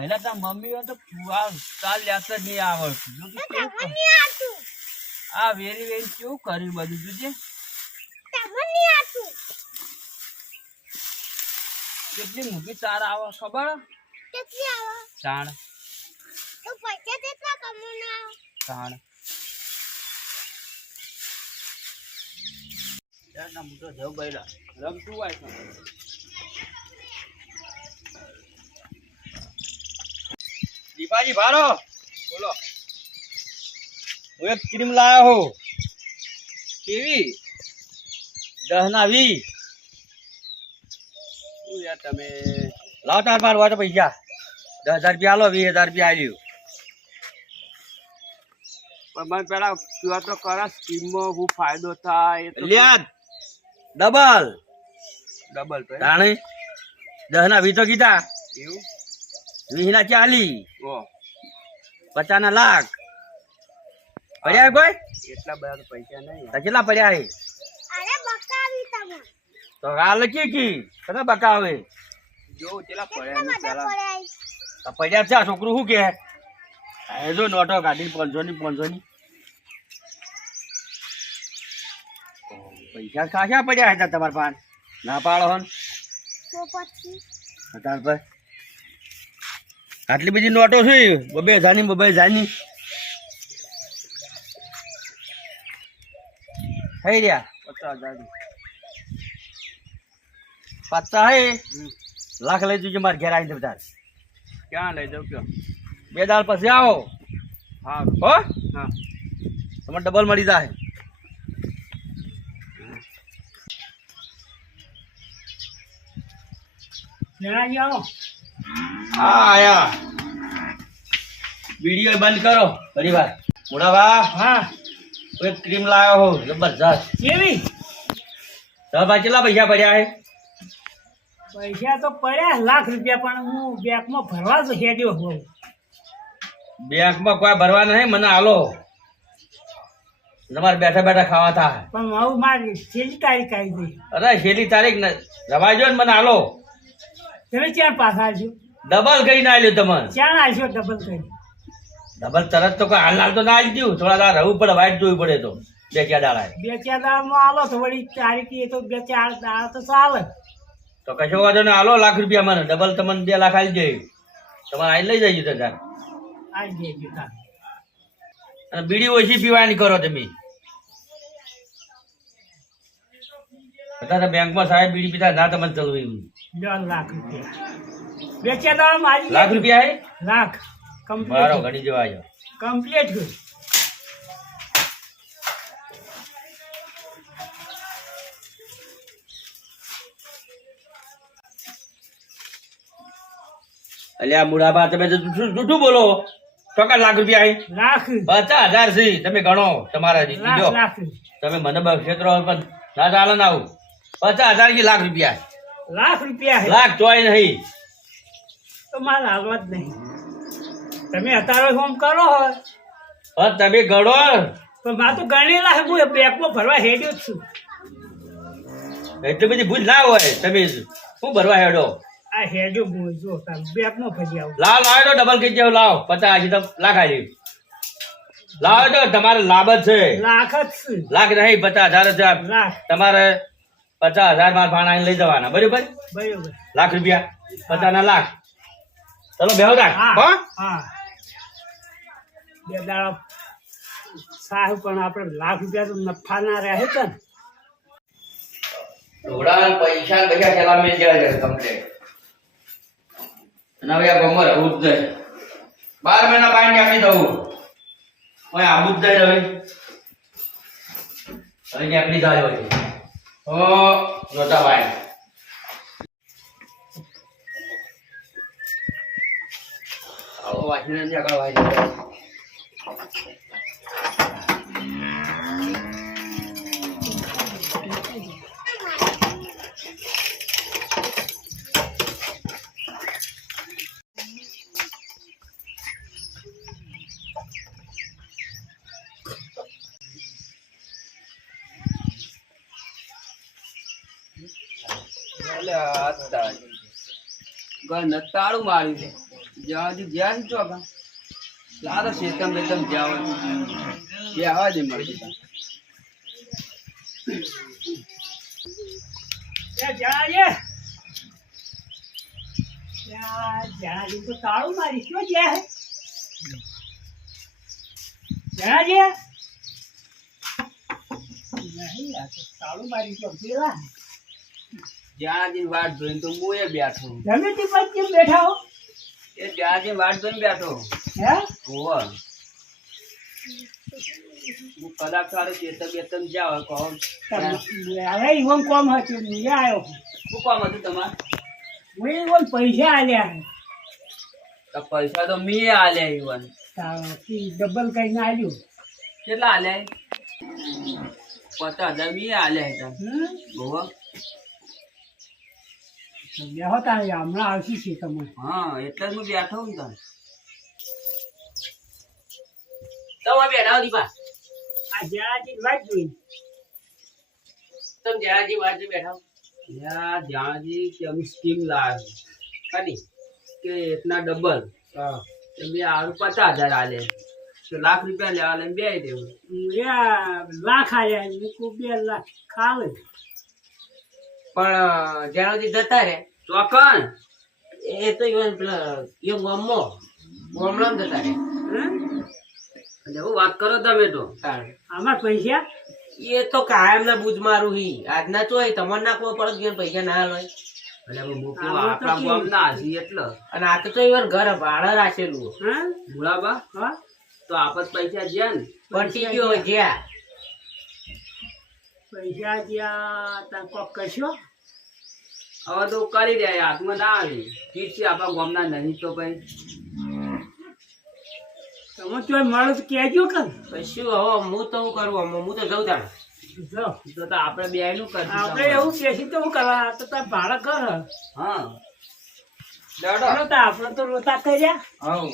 પહેલા તાર મમ્મી તો ચાલ લેતા જ નહીં આવડતું. જો આ વેરી વેરી કેવું કર્યું બધું? જોજે તમને કેટલી મૂકી તાર આવે ખબર? કેટલી આવો? ચાણ તો પૈસા કેટલા કમાવાના આવો. ચાણ યાર ના હું તો જવ બૈરા. રમતું હોય દીપાજી ભારો. બોલો. હું એક ક્રીમ લાવ્યો હું કેવી? દહના વી. યાર તમે? લાવ તાર માર વાટો પૈસા. દસ હજાર રૂપિયા આલો વીસ હજાર રૂપિયા આલ્યું. પણ મને પેલા કયો તો કરા સ્કીમમાં હું ફાયદો થાય લ્યાદ લ્યા ડબલ. ડબલ તો જાણે દહના ના વી તો કીધા. એવું? વીસ ના ચાલી. ઓ. લાખ. પડ્યા કોઈ? એટલા બધા પૈસા નહીં. કેટલા પડ્યા હે તમે. તો હાલ કી કી. કદા બકા આવે જો કેટલા કેટલા પડ્યા પડ્યા છે? આ છોકરું શું કે? એ જો નોટો કાઢી પાંચસો ની પાંચસો ની. પૈસા ખાસા પડ્યા હતા તમારા પાન ના પાડો હન. તો પછી? તાર પર આટલી બધી નોટો છે બબે જાની બબે જાની. થઈ રહ્યા? પચાસ હજાર પચાસ હે? લાખ લઈ જજો મારે ઘેર આવીને બધા. ક્યાં લઈ જાઉં કયો? બે દાળ પછી આવો. હા. હો? હા. તમારે ડબલ મળી જાય હા આયા. વીડિયો બંધ કરો પરિવાર. મોડાબા હા. એક ક્રીમ લાવ્યો હો? જબરજસ્ત. કેવી? તમારા કેટલા પૈસા પડ્યા હે? પૈસા તો પડ્યા લાખ રૂપિયા પણ હું બેંકમાં ભરવા જ હેડ્યો હોઉં. બેંકમાં કોઈ ભરવા નહીં મને આલો. તમારે બેઠા બેઠા ખાવા થાય પણ હું મારી છેલ્લી તારીખ આવી ગઈ. અરે છેલ્લી તારીખ ને રવાજો ને મને આલો. તમે ક્યાં પાછા આવશો ડબલ કઈ ના લ્યો તમને. ક્યાં આવ્યો ડબલ કરી ડબલ તરત તો કોઈ હાલ હાલ તો ના આવી ગયું થોડા દાડા રહેવું પડે વાઇટ જોવી પડે તો. બે ચાર દાડા બે ચાર દાડામાં આલો તો વળી તારીખ એ તો બે ચાર દાડા તો ચાલે. તો કશો વાંધો ને આલો લાખ રૂપિયા મને. ડબલ તમને બે લાખ આવી જાય તમારે આવી લઈ જજો તાર. આવી જજો તાર. અને બીડી ઓછી પીવાની કરો તમે. અત્યારે બેંકમાં સાહેબ બીડી પીતા ના તમને ચલવી દોઢ લાખ રૂપિયા. બે તો મારી લાખ રૂપિયા હે? લાખ. મારો કમ્પ્લીટ ઘણી જવા આવ્યો કમ્પ્લીટ ગયું અલ્યા મુડાબા તમે જૂઠું બોલો. ચોક્કસ લાખ રૂપિયા લાખ. પચાસ હજાર છે. તમે ગણો તમારા તમે મને ક્ષેત્રો પણ ના ચાલે ના આવું. પચાસ હજાર કે લાખ રૂપિયા લાખ રૂપિયા લાખ ચોય નહીં. તો માલ હાલવા જ નહીં. તમે અત્યારે ફોન કરો હોય તમે ગણો પણ મા તો ગણેલા છે હું બેંકમાં ભરવા હેડ્યો જ છું. એટલી બધી ભૂલ ના હોય. તમે શું ભરવા હેડો? આ હેડ્યો હું જો તાર ભરી આવું. લાવ લાવ તો ડબલ કહી દેવો લાવ. પચાસ હજી તો લાખ આવી લાવ તો તમારે લાભ જ છે. લાખ જ છે. લાખ નહીં પચાસ હજાર જ તમારે પચાસ હજાર માર ભાણા લઈ જવાના. બરોબર? બરોબર. લાખ રૂપિયા. પચાસ ના લાખ. ચલો બેહો તાર હા. હો? બે દાડા સાહેબ પણ આપણે લાખ રૂપિયા તો નફા ના રહે છે ને? પૈસા પૈસા ખેલા મેં જાય છે કમ્પ્લેટ અને હવે આ ગમર આવું જ નહીં. બાર મહિના પાણી આપી દઉં. હવે આવું જ નહીં હવે હવે આપણી જાય હોય. ઓ જોતા ભાઈ. નથી આગળ વાંચી તાળું. માર્યું છે સુધી જ્યાં સુધી ચોકા સારા શેતમ બેતમ હોય. જે આવા દે મળતી તા. એ જણાજે ત્યાં જણાજી તો તાળું મારી શું જ્યાં જણાજે તાળું મારી તો પેલા. જ્યાં સુધી વાટ જોઈને તો હું એ બેઠો. ગમે તે પછી બેઠા હો? એ સુધી વાટ જોઈને બેઠો. હે? હોવ. હું બેતમ જ્યાં હોય કહો. તમે- હવે ઈવન કોમ હતું હું આવ્યો શું કામ હતું તમારે? હું ઈવન પૈસા આલ્યા તો પૈસા તો મેં આલ્યા ઈવન. ડબલ કઈને આવ્યું કેટલા આલ્યા? પચાસ હજાર મી આલ્યા હતા બેહો તારે હમણાં આવશે છે તમે હા એટલે જ હું બેઠો ને તાર તમે બેઠા દીપા. આ જણાજી વાત જોઈ. તમે જયાજી બાજુ બેઠા હો. યાર જ્યાંથી કે અમે સ્કીમ લાવ્યો? કદી કે એટલા ડબલ. તો બે આરું પચાસ હજાર આલે. તો લાખ રૂપિયા લેવા લઈને બે દેવું. લાખ આયા મૂકું બે લાખ. ખાવે. પણ જેનાથી જતા રે ચોકન એ તો ઈવન પેલા યો ગમો. ગમલામ જતા રે હું? વાત કરો તમે તો. આમાં પૈસા? એ તો કાયમ ના બુજ મારું હી. આજના ચોય તમારે નાખવો પડે કે પૈસા ના તો એટલે. અને આ તો તો ઈવન ઘર ભાડે રાખેલું હા? ભૂલાબા હા. તો આપત પૈસા જ્યાં ને. પટી ગયો જ્યાં. પૈસા જ્યાં તા કોક કરશો હવે તો કરી દે હાથમાં ના આવી. છે આપણા ગામના નહીં તો ભાઈ તમે તો માણસ કહેજો કે. પછી શું હવે હું તો હું કરું હમણાં? હું તો જઉં તાણ. જો. તો તો આપણે બે નું આપણે કરશું એવું કેસી તો શું કરવા તો તાર ભાડા કર હા. તો આપણે તો રોતા કર્યા. હા.